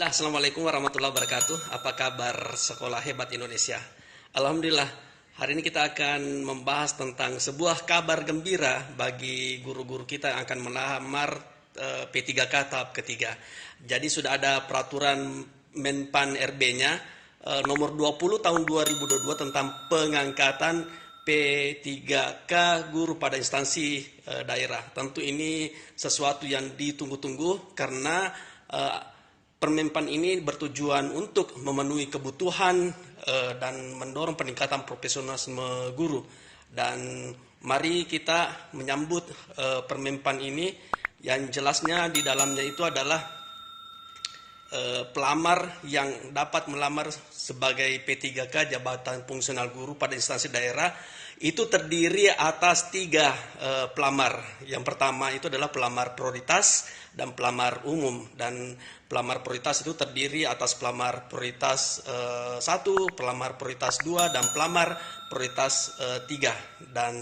Assalamualaikum warahmatullahi wabarakatuh. Apa kabar sekolah hebat Indonesia? Alhamdulillah, hari ini kita akan membahas tentang sebuah kabar gembira bagi guru-guru kita yang akan melamar P3K tahap ketiga. Jadi sudah ada peraturan Menpan RB-nya nomor 20 tahun 2022 tentang pengangkatan P3K guru pada instansi daerah. Tentu ini sesuatu yang ditunggu-tunggu karena Permenpan ini bertujuan untuk memenuhi kebutuhan dan mendorong peningkatan profesionalisme guru. Dan mari kita menyambut Permenpan ini yang jelasnya di dalamnya itu adalah pelamar yang dapat melamar sebagai P3K jabatan fungsional guru pada instansi daerah itu terdiri atas tiga pelamar. Yang pertama itu adalah pelamar prioritas dan pelamar umum, dan pelamar prioritas itu terdiri atas pelamar prioritas 1, pelamar prioritas 2, dan pelamar prioritas 3. Dan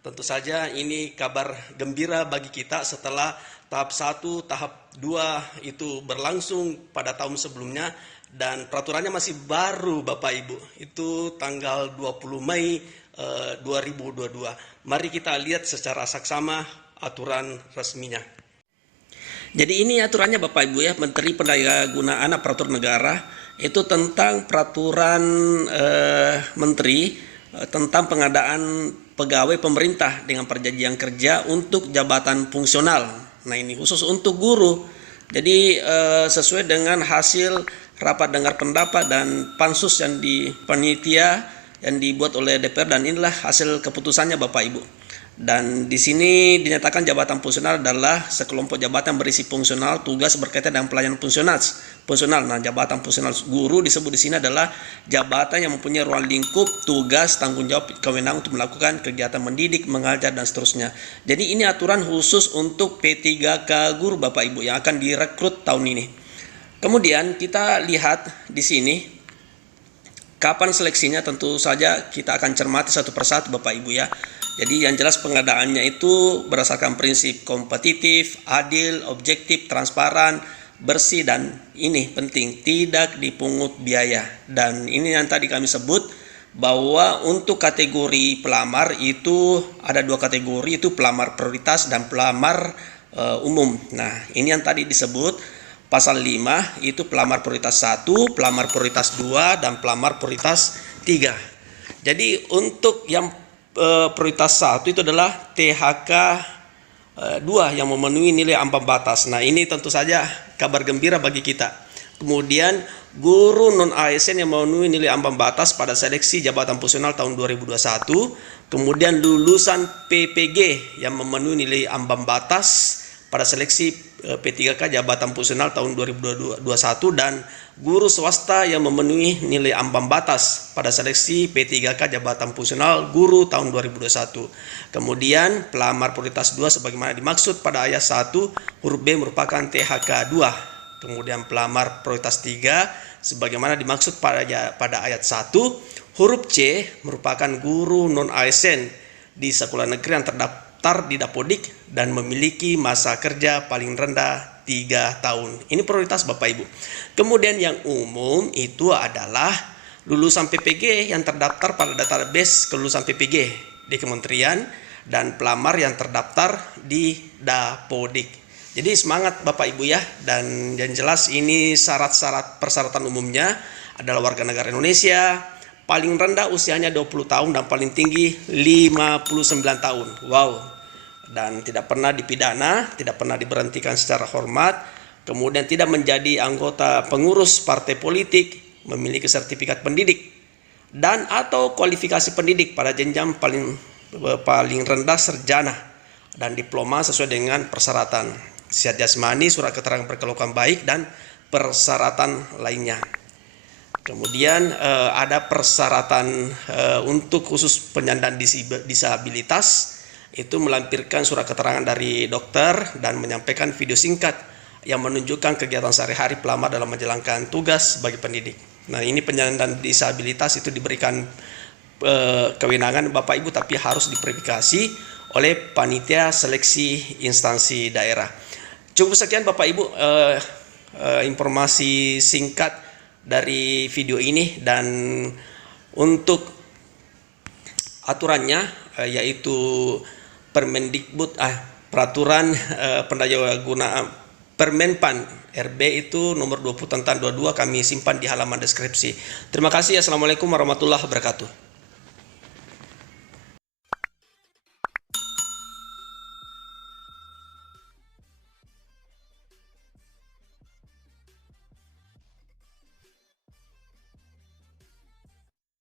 tentu saja ini kabar gembira bagi kita setelah tahap 1, tahap 2 itu berlangsung pada tahun sebelumnya dan peraturannya masih baru Bapak Ibu. Itu tanggal 20 Mei 2022. Mari kita lihat secara saksama aturan resminya. Jadi ini aturannya Bapak Ibu ya, Menteri Pendayagunaan Aparatur Negara itu tentang peraturan Menteri tentang pengadaan pegawai pemerintah dengan perjanjian kerja untuk jabatan fungsional. Nah ini khusus untuk guru. Jadi sesuai dengan hasil rapat dengar pendapat dan pansus yang di panitia yang dibuat oleh DPR, dan inilah hasil keputusannya Bapak Ibu. Dan di sini dinyatakan jabatan fungsional adalah sekelompok jabatan berisi fungsional tugas berkaitan dengan pelayanan fungsional. Nah, jabatan fungsional guru disebut di sini adalah jabatan yang mempunyai ruang lingkup, tugas, tanggung jawab, kewenangan untuk melakukan kegiatan mendidik, mengajar dan seterusnya. Jadi ini aturan khusus untuk P3K guru Bapak Ibu yang akan direkrut tahun ini. Kemudian kita lihat di sini kapan seleksinya, tentu saja kita akan cermati satu persatu Bapak Ibu ya. Jadi yang jelas pengadaannya itu berdasarkan prinsip kompetitif, adil, objektif, transparan, bersih, dan ini penting, tidak dipungut biaya. Dan ini yang tadi kami sebut bahwa untuk kategori pelamar itu ada dua kategori, itu pelamar prioritas dan pelamar umum. Nah ini yang tadi disebut pasal 5 itu pelamar prioritas 1, pelamar prioritas 2, dan pelamar prioritas 3. Jadi untuk yang prioritas 1 itu adalah THK 2 yang memenuhi nilai ambang batas. Nah ini tentu saja kabar gembira bagi kita. Kemudian guru non ASN yang memenuhi nilai ambang batas pada seleksi jabatan fungsional tahun 2021. Kemudian lulusan PPG yang memenuhi nilai ambang batas pada seleksi P3K jabatan fungsional tahun 2021, dan guru swasta yang memenuhi nilai ambang batas pada seleksi P3K jabatan fungsional guru tahun 2021. Kemudian pelamar prioritas 2 sebagaimana dimaksud pada ayat 1 huruf B merupakan THK 2. Kemudian pelamar prioritas 3 sebagaimana dimaksud pada ayat 1 huruf C merupakan guru non ASN di sekolah negeri yang terdaftar di Dapodik dan memiliki masa kerja paling rendah 3 tahun. Ini prioritas Bapak Ibu. Kemudian yang umum itu adalah lulusan PPG yang terdaftar pada database kelulusan PPG di kementerian dan pelamar yang terdaftar di Dapodik. Jadi semangat Bapak Ibu ya, dan yang jelas ini syarat-syarat persyaratan umumnya adalah warga negara Indonesia, paling rendah usianya 20 tahun dan paling tinggi 59 tahun. Wow. Dan tidak pernah dipidana, tidak pernah diberhentikan secara hormat, kemudian tidak menjadi anggota pengurus partai politik, memiliki sertifikat pendidik dan atau kualifikasi pendidik pada jenjang paling rendah sarjana dan diploma sesuai dengan persyaratan sehat jasmani, surat keterangan berkelakuan baik, dan persyaratan lainnya. Kemudian ada persyaratan untuk khusus penyandang disabilitas, itu melampirkan surat keterangan dari dokter dan menyampaikan video singkat yang menunjukkan kegiatan sehari-hari pelamar dalam menjalankan tugas sebagai pendidik. Nah ini penyandang disabilitas itu diberikan kewenangan Bapak Ibu, tapi harus diverifikasi oleh panitia seleksi instansi daerah. Cukup sekian Bapak Ibu informasi singkat dari video ini, dan untuk aturannya yaitu Permendikbud peraturan pendayagunaan Permenpan RB itu nomor 20 tahun 22 kami simpan di halaman deskripsi. Terima kasih. Assalamualaikum warahmatullahi wabarakatuh.